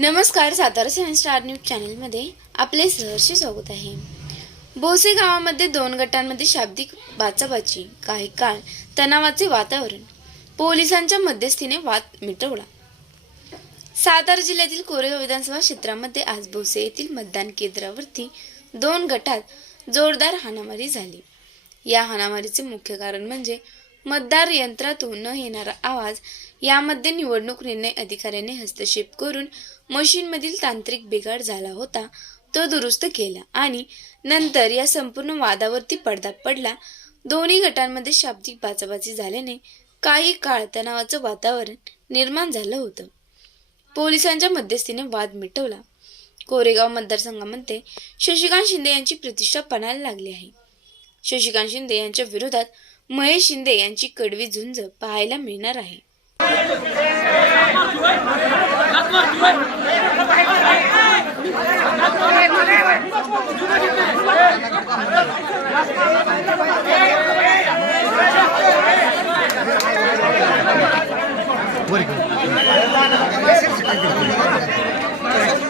नमस्कार सातारा सेवन star news चॅनलमध्ये आपले सहर्ष स्वागत आहे. बोसे गावामध्ये दोन गटांमध्ये शाब्दिक बाचाबाची काही काळ तणावाचे वातावरण. पोलिसांच्या मध्यस्थीने वाद मिटवला. सातारा जिल्ह्यातील कोरेगाव विधानसभा क्षेत्रामध्ये आज बोसे येथील मतदान केंद्रावरती दोन गटात जोरदार हाणामारी झाली. या हाणामारीचे मुख्य कारण म्हणजे मतदार यंत्रातून न येणारा आवाज यामध्ये निवडणूक निर्णय अधिकाऱ्याने हस्तक्षेप करून मशीनमधील तांत्रिक बिघाड झाला होता तो दुरुस्त केला आणि नंतर या संपूर्ण वादावरती पडदा पडला. दोन्ही गटांमध्ये शाब्दिक बाचाबाची झाल्याने काही काळ तणावाचं वातावरण निर्माण झालं होतं. पोलिसांच्या मध्यस्थीने वाद मिटवला. कोरेगाव मतदारसंघामध्ये शशिकांत शिंदे यांची प्रतिष्ठा पणाला लागली आहे. शशिकांत शिंदे यांच्या विरोधात महेश शिंदे यांची कडवी झुंज पाहायला मिळणार आहे.